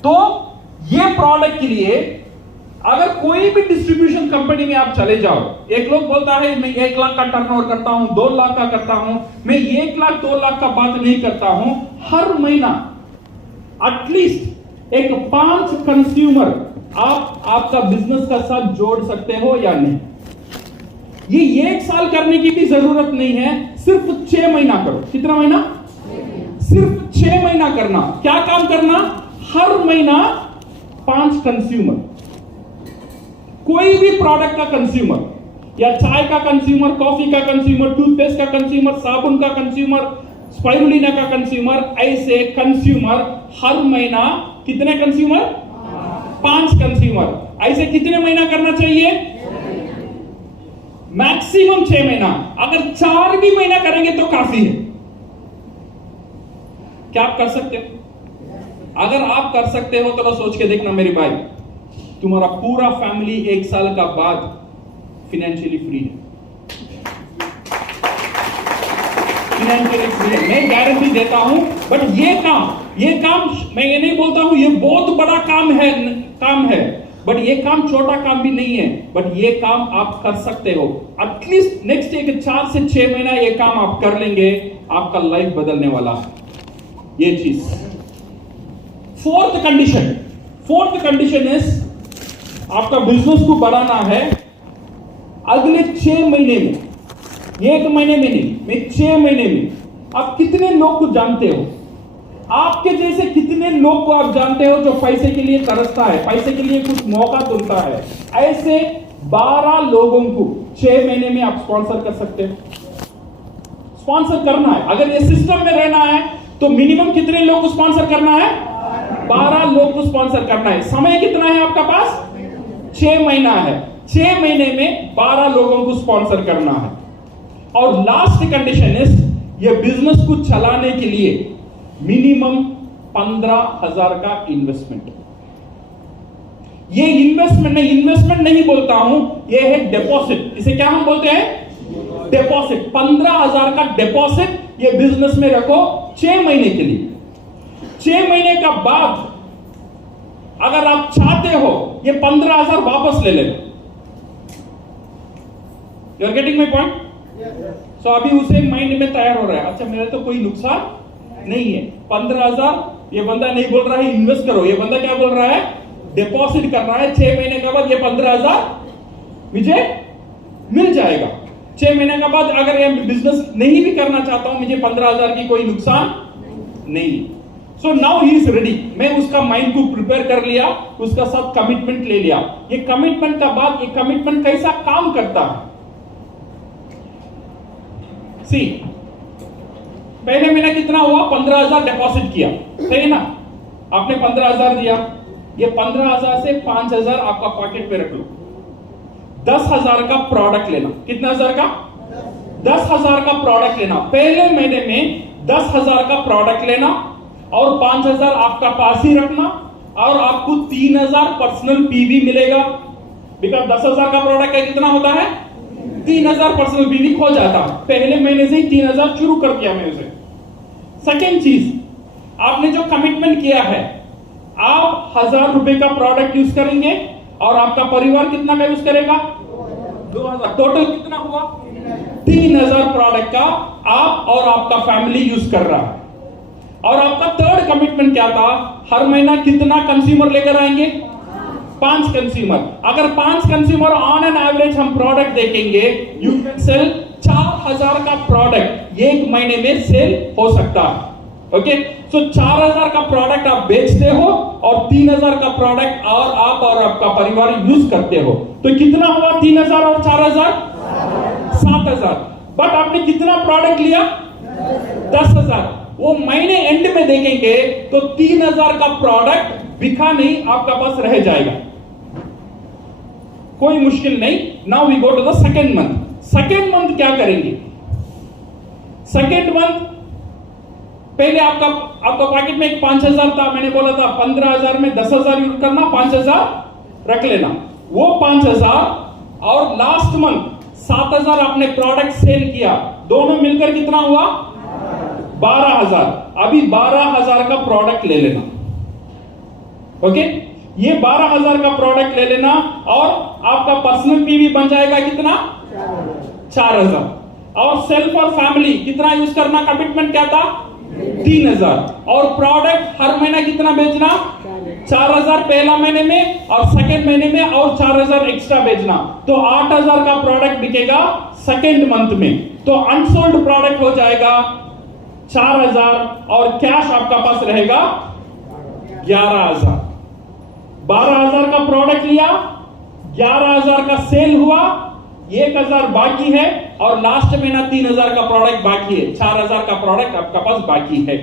तो ये प्रोडक्ट के लिए अगर कोई भी डिस्ट्रीब्यूशन कंपनी में आप चले जाओ, एक लोग बोलता है मैं 1 लाख का टर्नओवर करता हूं, 2 लाख का करता हूं, मैं 1 लाख 2 लाख का बात नहीं करता हूं। हर महीना एटलीस्ट एक 5 कंज्यूमर आप आपका बिजनेस का साथ जोड़ सकते हो या नहीं? ये 1 साल करने की भी जरूरत नहीं है, सिर्फ 6 महीना करो। कितना महीना? सिर्फ 6 महीना करना। क्या काम करना? हर महीना 5 कंज्यूमर, कोई भी प्रोडक्ट का कंज्यूमर, या चाय का कंज्यूमर, कॉफी का कंज्यूमर, टूथपेस्ट का कंज्यूमर, साबुन का कंज्यूमर, स्पाइरुलिना का कंज्यूमर, ऐसे कंज्यूमर हर महीना कितने कंज्यूमर? 5 कंज्यूमर। ऐसे कितने महीना करना चाहिए? मैक्सिमम 6 महीना। अगर 4 भी महीना करेंगे तो काफी है। क्या आप कर सकते हो? अगर आप कर सकते हो तो सोच के देखना मेरे भाई, तुम्हारा पूरा फैमिली 1 साल का बाद फिनेंशियली फ्री है। फिनेंशियली फ्री है, मैं गारंटी देता हूं। बट ये काम मैं ये नहीं बोलता हूं ये बहुत बड़ा काम है, बट ये काम छोटा काम भी नहीं है। बट ये काम आप कर सकते हो। एटलीस्ट नेक्स्ट 4 से 6 महीना ये काम आप कर लेंगे, आपका लाइफ बदलने वाला है ये चीज। फोर्थ कंडीशन इज, आपका बिजनेस को बढ़ाना है अगले 6 महीने में, 1 महीने में नहीं, मैं 6 महीने में आप कितने लोग को जानते हो? आपके जैसे कितने लोग को आप जानते हो जो पैसे के लिए तरसता है, पैसे के लिए कुछ मौका ढूंढता है? ऐसे 12 लोगों को 6 महीने में आप स्पॉन्सर कर सकते हो। स्पॉन्सर करना है, अगर ये सिस्टम में रहना है तो मिनिमम कितने लोग को स्पॉन्सर करना है? 12 लोग को स्पॉन्सर करना है। समय कितना है आपका पास? 6 महीना है। 6 महीने में 12 लोगों को स्पॉन्सर करना है। और लास्ट कंडीशन इज, ये बिजनेस को चलाने के लिए मिनिमम 15,000 का इन्वेस्टमेंट। ये इन्वेस्टमेंट नहीं बोलता हूं, ये है डिपॉजिट। इसे क्या हम बोलते हैं? डिपॉजिट। 15,000 का डिपॉजिट ये बिजनेस में रखो 6 महीने के लिए। 6 महीने का बाद अगर आप चाहते हो ये 15,000 वापस ले लेना। You are getting my point? So अभी उसे माइंड में तैयार हो रहा है, अच्छा मेरा तो कोई नुकसान नहीं है। 15,000 ये बंदा नहीं बोल रहा है इन्वेस्ट करो, ये बंदा क्या बोल रहा है? डिपॉजिट कर रहा है। 6 महीने के बाद ये 15,000 मुझे मिल जाएगा। 6 महीने के बाद अगर ये बिजनेस नहीं भी करना चाहता हूं, मुझे 15,000 की कोई नुकसान नहीं। So now he is ready. मैं उसका माइंड को प्रिपेयर कर लिया, उसका साथ कमिटमेंट ले लिया। ये कमिटमेंट का बाद, ये कमिटमेंट कैसा काम करता है? सी, पहले महीना कितना हुआ? 15,000 डिपॉजिट किया, सही ना? आपने 15,000 दिया, ये 15,000 से 5,000 आपका पॉकेट पे रख लो। 10,000 का प्रोडक्ट लेना। कितना हजार का? 10,000 का प्रोडक्ट लेना। पहले महीने में 10,000 का प्रोडक्ट लेना और 5,000 आपका पास ही रखना, और आपको 3,000 पर्सनल पीवी मिलेगा। बिकॉज 10,000 का प्रोडक्ट का कितना होता है? 3,000 पर्सनल पीवी खो जाता। पहले महीने से ही 3,000 शुरू कर दिया मैं उसे। सेकेंड चीज, आपने जो कमिटमेंट किया है, आप 1,000 रुपए का प्रोडक्ट यूज करेंगे और आपका परिवार कितना का यूज करेगा? 2,000। टोटल कितना हुआ? 3,000 प्रोडक्ट का आप और आपका फैमिली यूज कर रहा है। और आपका थर्ड कमिटमेंट क्या था? हर महीना कितना कंज्यूमर लेकर आएंगे? 5 कंज्यूमर। अगर 5 कंज्यूमर ऑन एन एवरेज हम प्रोडक्ट देखेंगे, यू कैन सेल 4,000 का प्रोडक्ट 1 महीने में सेल हो सकता है। ओके, सो 4,000 का प्रोडक्ट आप बेचते हो और 3,000 का प्रोडक्ट और आप और आपका परिवार यूज करते हो। तो कितना हुआ? 3,000 और 4,000? 7,000। बट आपने कितना प्रोडक्ट लिया? 10,000। वो महीने एंड में देखेंगे तो 3,000 का प्रोडक्ट बिका नहीं, आपका पास रह जाएगा। कोई मुश्किल नहीं। Now we go to the second month. Second month क्या करेंगे? सेकेंड मंथ पहले आपका पॉकेट में 5,000 था, मैंने बोला था 15,000 में 10,000 यूज करना, 5,000 रख लेना। वो 5,000 और लास्ट मंथ 7,000 आपने प्रोडक्ट सेल किया, दोनों मिलकर कितना हुआ? 12,000। अभी 12,000 का प्रोडक्ट ले लेना। ओके, ये 12,000 का प्रोडक्ट ले लेना और आपका पर्सनल पीवी बन जाएगा कितना? 4,000। और सेल्फ और फैमिली कितना यूज करना? कमिटमेंट क्या था? 3,000। और प्रोडक्ट हर महीना कितना बेचना? 4,000 पहला महीने में और सेकेंड महीने में और 4,000 एक्स्ट्रा बेचना। तो 8,000 का प्रोडक्ट बिकेगा सेकेंड मंथ में। तो अनसोल्ड प्रोडक्ट हो जाएगा 4,000 और कैश आपका पास रहेगा 11,000। 12,000 का प्रोडक्ट लिया, 11,000 का सेल हुआ, 1,000 बाकी है और लास्ट महीना 3,000 का प्रोडक्ट बाकी है, 4,000 का प्रोडक्ट आपका पास बाकी है।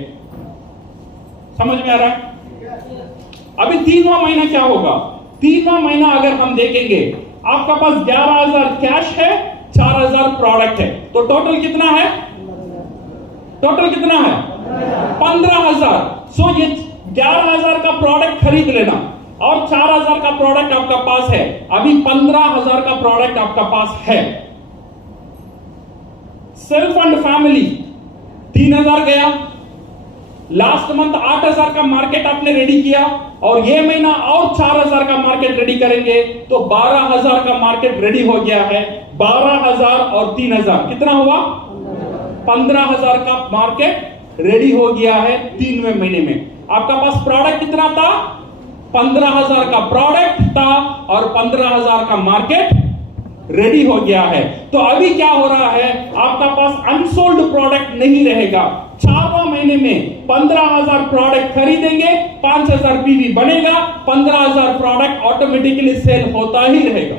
समझ में आ रहा है? अभी 3वां महीना क्या होगा? 3वां महीना अगर हम देखेंगे, आपका पास 11,000 कैश है, 4,000 प्रोडक्ट है, तो टोटल कितना है? टोटल कितना है? 15,000। सो ये 11,000 का प्रोडक्ट खरीद लेना और 4,000 का प्रोडक्ट आपका पास है, अभी 15,000 का प्रोडक्ट आपका पास है। सेल्फ एंड फैमिली 3,000 गया, लास्ट मंथ 8,000 का मार्केट आपने रेडी किया और ये महीना और 4,000 का मार्केट रेडी करेंगे तो 12,000 का मार्केट रेडी हो गया है। 12,000 और 3,000 कितना हुआ? 15,000 का मार्केट रेडी हो गया है 3वें महीने में। आपका पास प्रोडक्ट कितना था? 15,000 का प्रोडक्ट था और 15,000 का मार्केट रेडी हो गया है। तो अभी क्या हो रहा है? आपका पास अनसोल्ड प्रोडक्ट नहीं रहेगा। 4वां महीने में 15,000 प्रोडक्ट खरीदेंगे, 5,000 पीवी बनेगा, 15,000 प्रोडक्ट ऑटोमेटिकली सेल होता ही रहेगा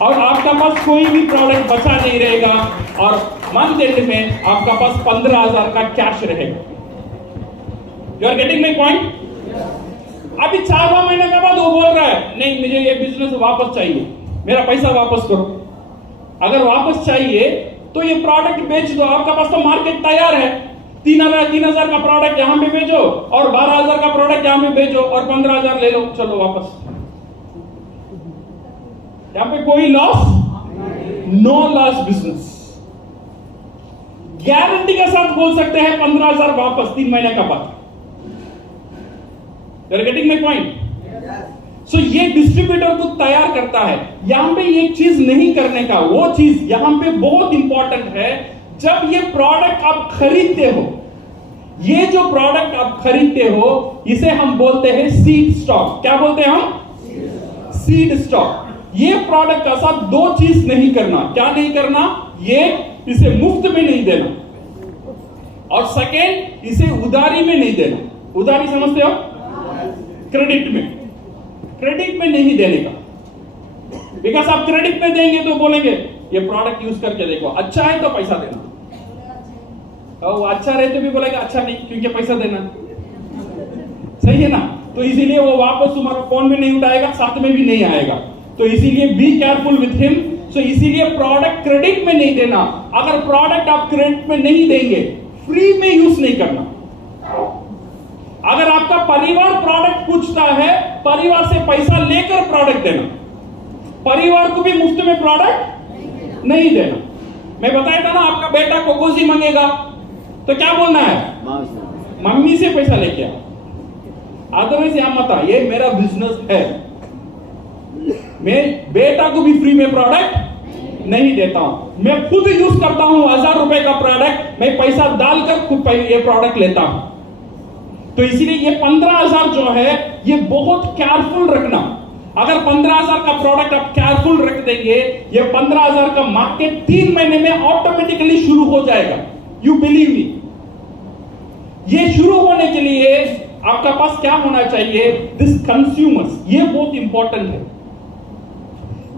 और आपका पास कोई भी प्रोडक्ट बचा नहीं रहेगा और मंथ एंड में आपका पास 15,000 का कैश रहेगा। You are getting my point? अभी 4वां महीने के बाद वो बोल रहा है नहीं, मुझे ये बिजनेस वापस चाहिए, मेरा पैसा वापस करो। अगर वापस चाहिए तो ये प्रोडक्ट बेच दो, आपका पास तो मार्केट तैयार है। 3,000 का प्रोडक्ट यहां पे बेचो और 12,000 का प्रोडक्ट यहां पे बेचो और 15,000 ले लो, चलो वापस। यहां पे कोई loss, no loss business. Guarantee के साथ बोल सकते हैं 15,000 वापस 3 महीने का बाद। You are getting my point? So ये डिस्ट्रीब्यूटर को तैयार करता है। यहां पे एक चीज नहीं करने का, वो चीज यहां पे बहुत इंपॉर्टेंट है। जब ये प्रोडक्ट आप खरीदते हो, ये जो प्रोडक्ट आप खरीदते हो इसे हम बोलते हैं सीड स्टॉक। क्या बोलते हैं हम? Seed stock. ये प्रोडक्ट का साथ 2 चीज नहीं करना। क्या नहीं करना? ये इसे मुफ्त में नहीं देना और सेकेंड इसे उधारी में नहीं देना। उधारी समझते हो? क्रेडिट में, क्रेडिट में नहीं देने का। बिकॉज आप क्रेडिट में देंगे तो बोलेंगे ये प्रोडक्ट यूज करके देखो, अच्छा है तो पैसा देना। और वो अच्छा रहे तो भी बोलेगा अच्छा नहीं क्योंकि पैसा देना। सही है ना? तो इसीलिए वो वापस तुम्हारा फोन में नहीं उठाएगा, साथ में भी नहीं आएगा। तो इसीलिए बी केयरफुल विथ हिम। सो इसीलिए प्रोडक्ट क्रेडिट में नहीं देना। अगर प्रोडक्ट आप क्रेडिट में नहीं देंगे, फ्री में यूज नहीं करना। अगर आपका परिवार प्रोडक्ट पूछता है, परिवार से पैसा लेकर प्रोडक्ट देना। परिवार को भी मुफ्त में प्रोडक्ट नहीं देना। मैं बताया था ना, आपका बेटा कोकोजी मांगेगा तो क्या बोलना है? मम्मी से पैसा लेके आओ। अदरवाइज यहां मत आ, ये मेरा बिजनेस है, मैं बेटा को भी फ्री में प्रोडक्ट नहीं देता हूं। मैं खुद यूज करता हूं 1,000 रुपए का प्रोडक्ट, मैं पैसा डालकर खुद ये प्रोडक्ट लेता हूं। तो इसीलिए ये 15,000 जो है ये बहुत केयरफुल रखना। अगर 15,000 का प्रोडक्ट आप केयरफुल रख देंगे, ये 15,000 का मार्केट 3 महीने में ऑटोमेटिकली शुरू हो जाएगा। You believe me. ये शुरू होने के लिए आपका पास क्या होना चाहिए? दिस कंज्यूमर्स, ये बहुत इंपॉर्टेंट है।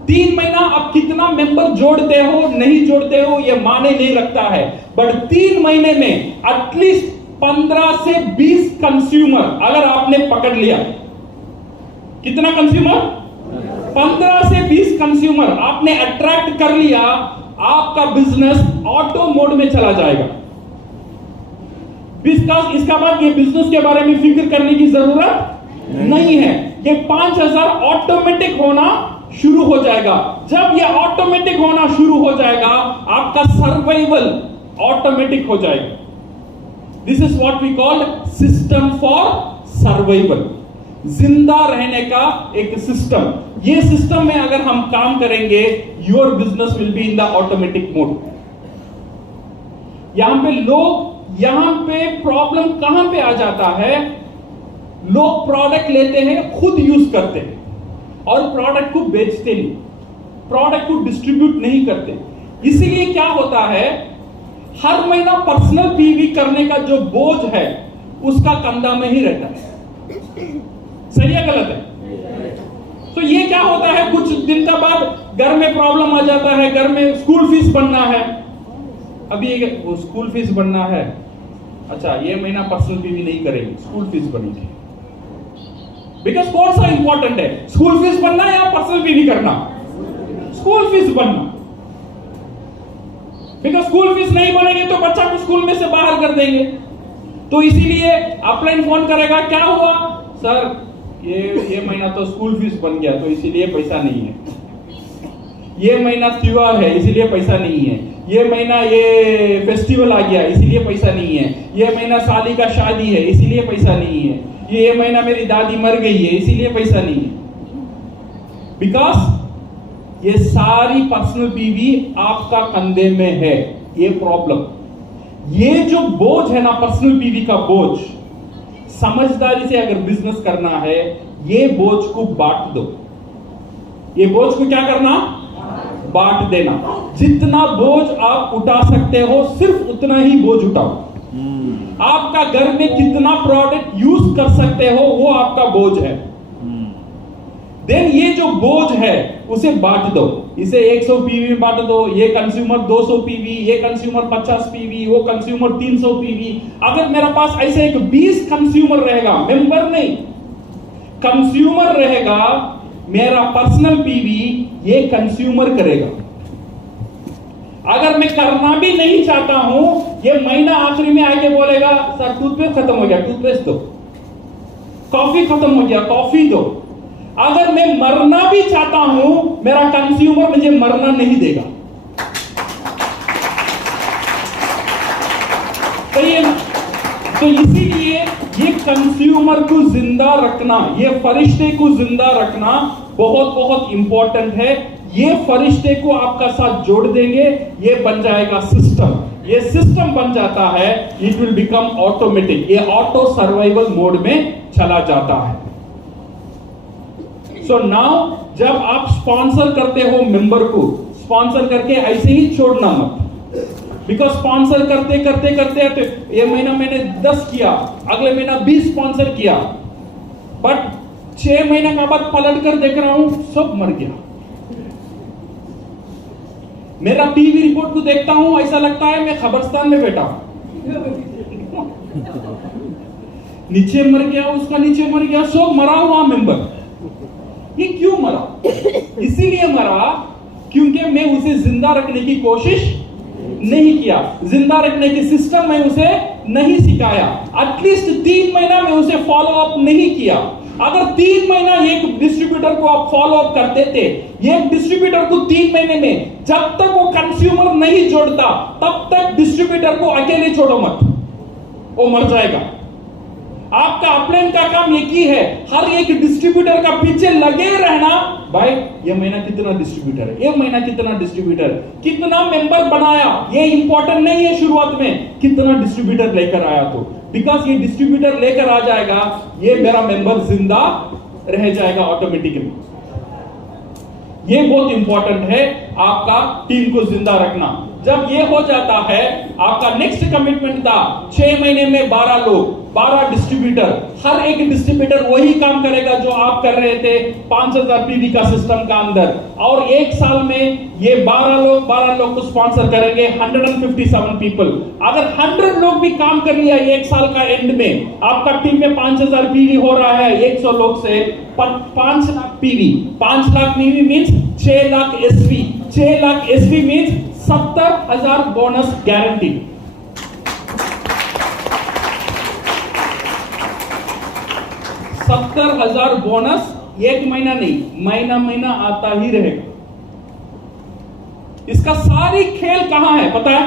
3 महीना आप कितना मेंबर जोड़ते हो नहीं जोड़ते हो ये माने नहीं रखता है, बट 3 महीने में एटलीस्ट 15 से 20 कंज्यूमर अगर आपने पकड़ लिया। कितना कंज्यूमर? 15 से 20 कंज्यूमर आपने अट्रैक्ट कर लिया, आपका बिजनेस ऑटो मोड में चला जाएगा। बिकॉज इसका बाद ये बिजनेस के बारे में फिक्र करने की जरूरत नहीं है। ये 5,000 ऑटोमेटिक होना शुरू हो जाएगा। जब ये ऑटोमेटिक होना शुरू हो जाएगा, आपका सर्वाइवल ऑटोमेटिक हो जाएगा। This is what we call system for survival. जिंदा रहने का एक सिस्टम। ये सिस्टम में अगर हम काम करेंगे, your business will be in the automatic mode. यहां पे प्रॉब्लम कहां पे आ जाता है? लोग प्रोडक्ट लेते हैं, खुद यूज करते हैं और प्रोडक्ट को बेचते नहीं, प्रोडक्ट को डिस्ट्रीब्यूट नहीं करते। इसीलिए क्या होता है, हर महीना पर्सनल पीवी करने का जो बोझ है उसका कंधा में ही रहता है। सही है गलत है? तो ये क्या होता है, कुछ दिन का बाद घर में प्रॉब्लम आ जाता है, घर में स्कूल फीस बनना है। अभी वो स्कूल फीस बनना है, अच्छा ये महीना पर्सनल पीवी नहीं करेंगे, स्कूल फीस बनेगी। बिकॉज कौन सा इंपॉर्टेंट है, स्कूल फीस बनना या पर्सनल पीवी करना? स्कूल फीस बनना। बिकॉज स्कूल फीस नहीं बनेंगे तो बच्चा को स्कूल में से बाहर कर देंगे। तो इसीलिए अपलाइन फोन करेगा, क्या हुआ सर, ये महीना तो स्कूल फीस बन गया, तो इसीलिए पैसा नहीं है। ये महीना त्योहार है, इसीलिए पैसा नहीं है। ये महीना ये फेस्टिवल आ गया, इसीलिए पैसा नहीं है। ये महीना साली का शादी है, इसीलिए पैसा नहीं है। ये महीना मेरी दादी मर गई है, इसीलिए पैसा नहीं है। बिकॉज ये सारी पर्सनल पीवी आपका कंधे में है। ये प्रॉब्लम, ये जो बोझ है ना, पर्सनल पीवी का बोझ, समझदारी से अगर बिजनेस करना है, ये बोझ को बांट दो। ये बोझ को क्या करना? बांट देना। जितना बोझ आप उठा सकते हो सिर्फ उतना ही बोझ उठाओ। आपका घर में कितना प्रोडक्ट यूज कर सकते हो वो आपका बोझ है। देन ये जो बोझ है उसे बांट दो। इसे 100 पीवी में बांट दो, ये कंज्यूमर 200 पीवी, ये कंज्यूमर 50 पीवी, वो कंज्यूमर 300 पीवी। अगर मेरे पास ऐसे एक 20 कंज्यूमर रहेगा, मेंबर नहीं, कंज्यूमर रहेगा, मेरा पर्सनल पीवी ये कंज्यूमर करेगा। अगर मैं करना भी नहीं चाहता हूं, ये महीना आखिरी में आके बोलेगा सर टूथपेस्ट खत्म हो गया, टूथपेस्ट दो, कॉफी खत्म हो गया, कॉफी दो। अगर मैं मरना भी चाहता हूं, मेरा कंज्यूमर मुझे मरना नहीं देगा। तो इसीलिए ये कंज्यूमर को जिंदा रखना, ये फरिश्ते को जिंदा रखना बहुत बहुत इंपॉर्टेंट है। ये फरिश्ते को आपका साथ जोड़ देंगे, ये बन जाएगा सिस्टम। ये सिस्टम बन जाता है, इट विल बिकम ऑटोमेटिक। ये ऑटो सर्वाइवल मोड में चला जाता है। सो नाउ जब आप स्पॉन्सर करते हो मेंबर को, स्पॉन्सर करके ऐसे ही छोड़ना मत। बिकॉज स्पॉन्सर करते करते करते तो ये महीना मैंने 10 किया, अगले महीना 20 स्पॉन्सर किया, बट 6 महीने के बाद पलट कर देख रहा हूं सब मर गया। मेरा टीवी रिपोर्ट को देखता हूं, ऐसा लगता है मैं खबरस्तान में बैठा हूं। नीचे मर गया, उसका नीचे मर गया, सब मरा हुआ मेंबर। ये क्यों मरा? इसीलिए मरा क्योंकि मैं उसे जिंदा रखने की कोशिश नहीं किया, जिंदा रखने के सिस्टम में उसे नहीं सिखाया। एटलीस्ट 3 महीना में उसे फॉलो अप नहीं किया। अगर 3 महीना एक डिस्ट्रीब्यूटर को आप फॉलो अप करते थे, एक डिस्ट्रीब्यूटर को 3 महीने में, जब तक वो कंज्यूमर नहीं जोड़ता तब तक डिस्ट्रीब्यूटर को अकेले छोड़ो मत, वो मर जाएगा। आपका अपलाइन का काम एक ही है, हर एक डिस्ट्रीब्यूटर का पीछे लगे रहना। भाई ये महीना कितना डिस्ट्रीब्यूटर है, ये महीना कितना डिस्ट्रीब्यूटर, कितना मेंबर बनाया, ये इंपॉर्टेंट नहीं है शुरुआत में, कितना डिस्ट्रीब्यूटर लेकर आया। तो बिकॉज ये डिस्ट्रीब्यूटर लेकर आ जाएगा, ये मेरा मेंबर जिंदा रह जाएगा ऑटोमेटिकली। ये बहुत इंपॉर्टेंट है, आपका टीम को जिंदा रखना। जब ये हो जाता है, आपका नेक्स्ट कमिटमेंट था 6 महीने में 12 लोग, 12 डिस्ट्रीब्यूटर। हर एक डिस्ट्रीब्यूटर वही काम करेगा जो आप कर रहे थे 5000 पीवी का सिस्टम का अंदर, और 1 साल में ये 12 लोग को स्पॉन्सर करेंगे, 157 पीपल। अगर 100 लोग भी काम कर लिया 1 साल का एंड में, आपका टीम में 5000 पीवी हो रहा है 100 लोग से 5 lakh PV. 5 lakh PV means 6 lakh SV. 6 lakh SV means 70,000 bonus guarantee. $70,000 bonus 1 महीना नहीं, महीना महीना आता ही रहेगा। इसका सारी खेल कहां है पता है?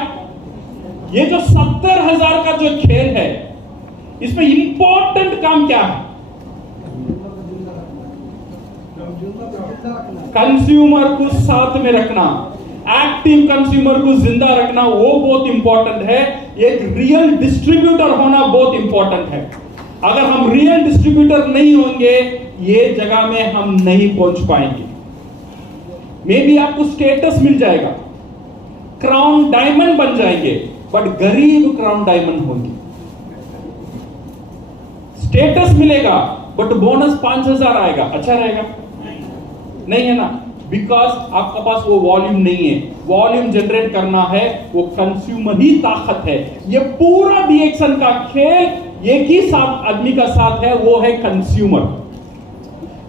ये जो 70,000 का जो खेल है, इसमें इंपॉर्टेंट काम क्या है? कंज्यूमर को साथ में रखना, एक्टिव कंज्यूमर को जिंदा रखना, वो बहुत इंपॉर्टेंट है। एक रियल डिस्ट्रीब्यूटर होना बहुत इंपॉर्टेंट है। अगर हम रियल डिस्ट्रीब्यूटर नहीं होंगे, ये जगह में हम नहीं पहुंच पाएंगे। मे बी आपको स्टेटस मिल जाएगा, क्राउन डायमंड बन जाएंगे, बट गरीब क्राउन डायमंड होंगे। स्टेटस मिलेगा बट बोनस 5,000 आएगा, अच्छा रहेगा? नहीं है ना, बिकॉज आपका पास वो वॉल्यूम नहीं है। वॉल्यूम जनरेट करना है, वो कंज्यूमर ही ताकत है। ये पूरा डीएक्सन का खेल एक ही साथ आदमी का साथ है, वो है कंज्यूमर।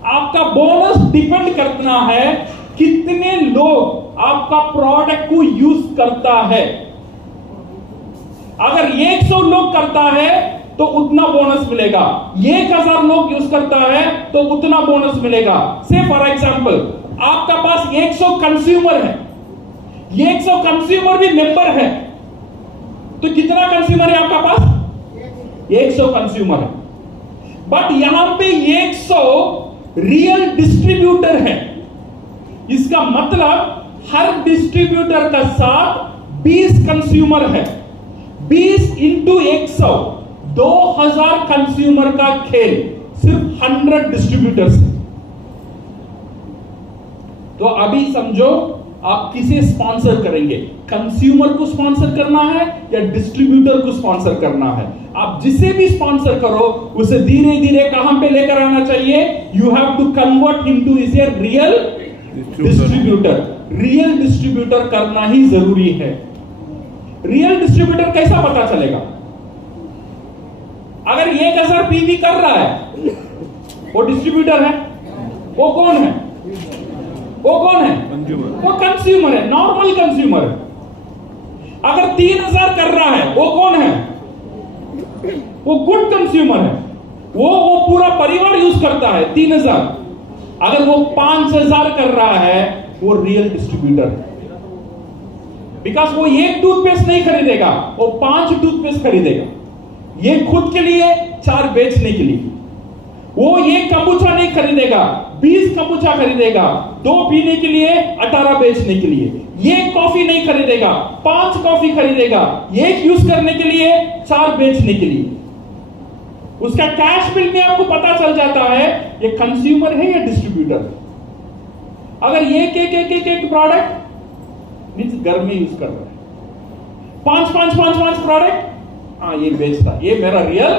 आपका बोनस डिपेंड करना है कितने लोग आपका प्रोडक्ट को यूज करता है। अगर 100 लोग करता है तो उतना बोनस मिलेगा, 1000 लोग यूज करता है तो उतना बोनस मिलेगा। से फॉर एग्जांपल आपका पास 100 कंज्यूमर है, 100 कंज्यूमर भी मेंबर है, तो कितना कंज्यूमर है आपका पास? 100 कंज्यूमर है। बट यहां पे 100 रियल डिस्ट्रीब्यूटर है। इसका मतलब हर डिस्ट्रीब्यूटर का साथ 20 कंज्यूमर है। 20 इंटू 100, 2000 कंज्यूमर का खेल सिर्फ 100 डिस्ट्रीब्यूटर्स है। तो अभी समझो आप किसे स्पॉन्सर करेंगे, कंज्यूमर को स्पॉन्सर करना है या डिस्ट्रीब्यूटर को स्पॉन्सर करना है? आप जिसे भी स्पॉन्सर करो उसे धीरे धीरे कहां पे लेकर आना चाहिए? You have to convert him to is a real distributor. Real distributor करना ही जरूरी है। रियल डिस्ट्रीब्यूटर कैसा पता चलेगा? अगर 1000 पीवी कर रहा है वो डिस्ट्रीब्यूटर है, वो कौन है? वो कौन है? वो कंज्यूमर है, नॉर्मल कंज्यूमर है। अगर 3000 कर रहा है वो कौन है? वो गुड कंज्यूमर है, वो पूरा परिवार यूज करता है 3000। अगर वो 5000 कर रहा है वो रियल डिस्ट्रीब्यूटर है। बिकॉज वो एक टूथपेस्ट नहीं खरीदेगा, वो 5 टूथपेस्ट खरीदेगा। ये खुद के लिए, 4 बेचने के लिए। वो एक कंबुचा नहीं खरीदेगा, 20 कंबुचा खरीदेगा, 2 पीने के लिए, 18 बेचने के लिए। ये कॉफी नहीं खरीदेगा, 5 कॉफी खरीदेगा, एक यूज करने के लिए, 4 बेचने के लिए। उसका कैश बिल में आपको पता चल जाता है ये कंज्यूमर है या डिस्ट्रीब्यूटर है। अगर एक प्रोडक्ट मींस घर में यूज कर रहा है, 5 प्रोडक्ट, हाँ ये बेचता, ये मेरा रियल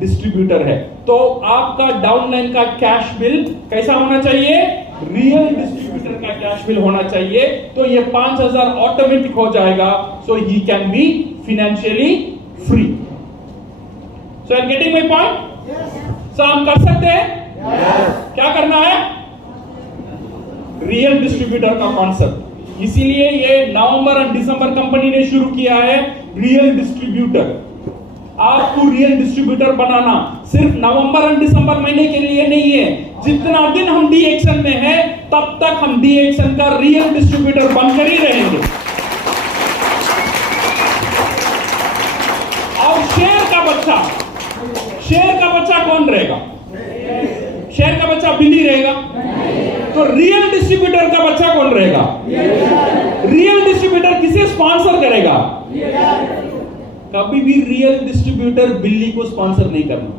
डिस्ट्रीब्यूटर है। तो आपका डाउनलाइन का कैश बिल कैसा होना चाहिए? रियल डिस्ट्रीब्यूटर का कैश बिल होना चाहिए। तो ये 5000 ऑटोमेटिक हो जाएगा। So he can be financially free. So I am getting my point? So हम कर सकते हैं? क्या करना है? रियल डिस्ट्रीब्यूटर का कॉन्सेप्ट। इसीलिए ये नवंबर और दिसंबर कंपनी ने शुरू किया है रियल डिस्ट्रीब्यूटर। आपको रियल डिस्ट्रीब्यूटर बनाना सिर्फ नवंबर और दिसंबर महीने के लिए नहीं है। जितना दिन हम डी एक्शन में हैं तब तक हम डी एक्शन का रियल डिस्ट्रीब्यूटर बनकर ही रहेंगे। और शेर का बच्चा कौन रहेगा? शेर का बच्चा बिल्ली रहेगा। तो रियल डिस्ट्रीब्यूटर का बच्चा कौन रहेगा? रियल डिस्ट्रीब्यूटर किसे स्पॉन्सर करेगा? कभी भी रियल डिस्ट्रीब्यूटर बिल्ली को स्पॉन्सर नहीं करना।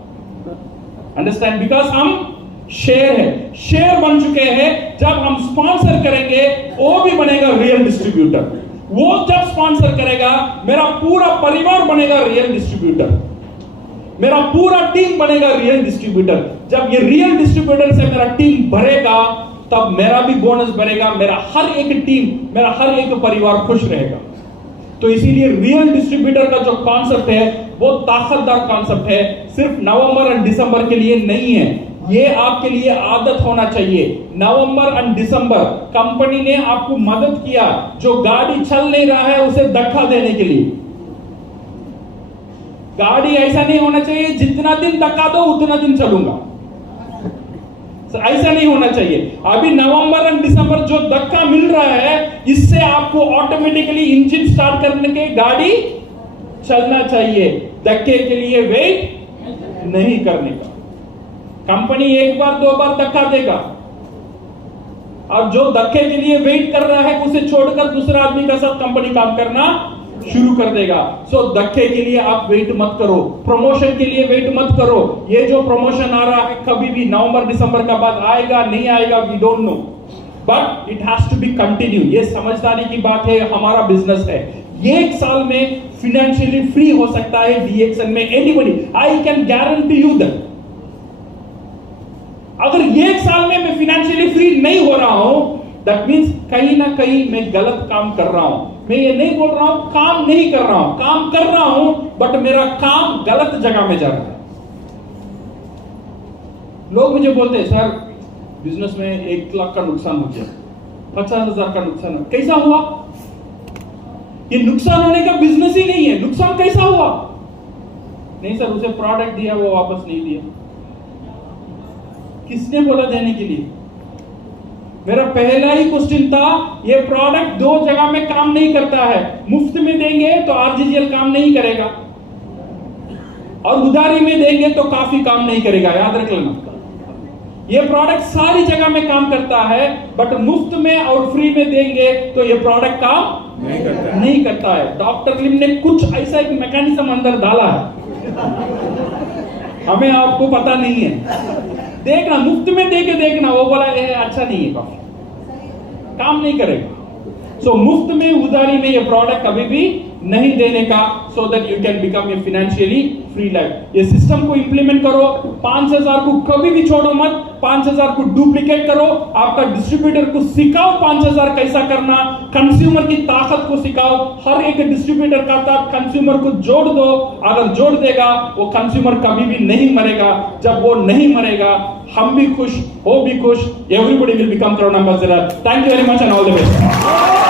अंडरस्टैंड? बिकॉज हम शेयर है, शेयर बन चुके हैं। जब हम स्पॉन्सर करेंगे वो भी बनेगा रियल डिस्ट्रीब्यूटर। वो जब स्पॉन्सर करेगा मेरा पूरा परिवार बनेगा रियल डिस्ट्रीब्यूटर, मेरा पूरा टीम बनेगा रियल डिस्ट्रीब्यूटर। जब ये रियल डिस्ट्रीब्यूटर से मेरा टीम भरेगा तब मेरा भी बोनस बढ़ेगा, मेरा हर एक टीम, मेरा हर एक परिवार खुश रहेगा। तो इसीलिए रियल डिस्ट्रीब्यूटर का जो कॉन्सेप्ट है वो ताकतदार कॉन्सेप्ट है, सिर्फ नवंबर और दिसंबर के लिए नहीं है। ये आपके लिए आदत होना चाहिए। नवंबर और दिसंबर कंपनी ने आपको मदद किया, जो गाड़ी चल नहीं रहा है उसे धक्का देने के लिए। गाड़ी ऐसा नहीं होना चाहिए जितना दिन धक्का दो उतना दिन चलूंगा, ऐसा नहीं होना चाहिए। अभी नवंबर और दिसंबर जो धक्का मिल रहा है इससे आपको ऑटोमेटिकली इंजन स्टार्ट करने के गाड़ी चलना चाहिए। धक्के के लिए वेट नहीं करने का। कंपनी एक बार 2 बार धक्का देगा और जो धक्के के लिए वेट कर रहा है उसे छोड़कर दूसरा आदमी का साथ कंपनी काम करना शुरू कर देगा। सो धक्के के लिए आप वेट मत करो, प्रमोशन के लिए वेट मत करो। ये जो प्रमोशन आ रहा है कभी भी नवंबर दिसंबर का बाद आएगा नहीं आएगा, we don't know, but it has to be continue. ये समझदारी की बात है, हमारा बिजनेस है। ये 1 साल में फाइनेंशियली फ्री हो सकता है डीएक्सन में anybody, I can guarantee you that. अगर ये 1 साल में मैं फाइनेंशियली फ्री नहीं हो रहा हूं, दैट मींस कहीं ना कहीं मैं गलत काम कर रहा हूं। मैं ये नहीं बोल रहा हूं काम नहीं कर रहा हूं, काम कर रहा हूं, बट मेरा काम गलत जगह में जा रहा है। लोग मुझे बोलते हैं सर बिजनेस में 1 लाख का नुकसान हो गया, 50,000 का नुकसान, कैसा हुआ? ये नुकसान होने का बिजनेस ही नहीं है, नुकसान कैसा हुआ? नहीं सर उसे प्रोडक्ट दिया वो वापस नहीं दिया। किसने बोला देने के लिए? मेरा पहला ही क्वेश्चन था, ये प्रोडक्ट 2 जगह में काम नहीं करता है। मुफ्त में देंगे तो आरजीजीएल काम नहीं करेगा, और उधारी में देंगे तो काफी काम नहीं करेगा, याद रख लेना। ये प्रोडक्ट सारी जगह में काम करता है, बट मुफ्त में और फ्री में देंगे तो ये प्रोडक्ट काम नहीं करता है। डॉक्टर लिम ने कुछ ऐसा एक मैकेनिज्म अंदर डाला है, हमें आपको पता नहीं है। देखना, मुफ्त में देके देखना, वो बोला अच्छा नहीं है, काफी काम नहीं करेगा। सो मुफ्त में उधारी में ये प्रोडक्ट कभी भी नहीं देने का, so that you can become a financially free life. ये सिस्टम को इंप्लीमेंट करो। 5,000 को कभी भी छोड़ो मत, 5,000 को डुप्लीकेट करो। आपका डिस्ट्रीब्यूटर को सिखाओ 5,000 कैसा करना, कंज्यूमर की ताकत को सिखाओ। हर एक डिस्ट्रीब्यूटर का साथ कंज्यूमर को जोड़ दो। अगर जोड़ देगा वो कंज्यूमर कभी भी नहीं मरेगा। जब वो नहीं मरेगा हम भी खुश, वो भी खुश, everybody will become crore number 0। Thank you very much and all the best.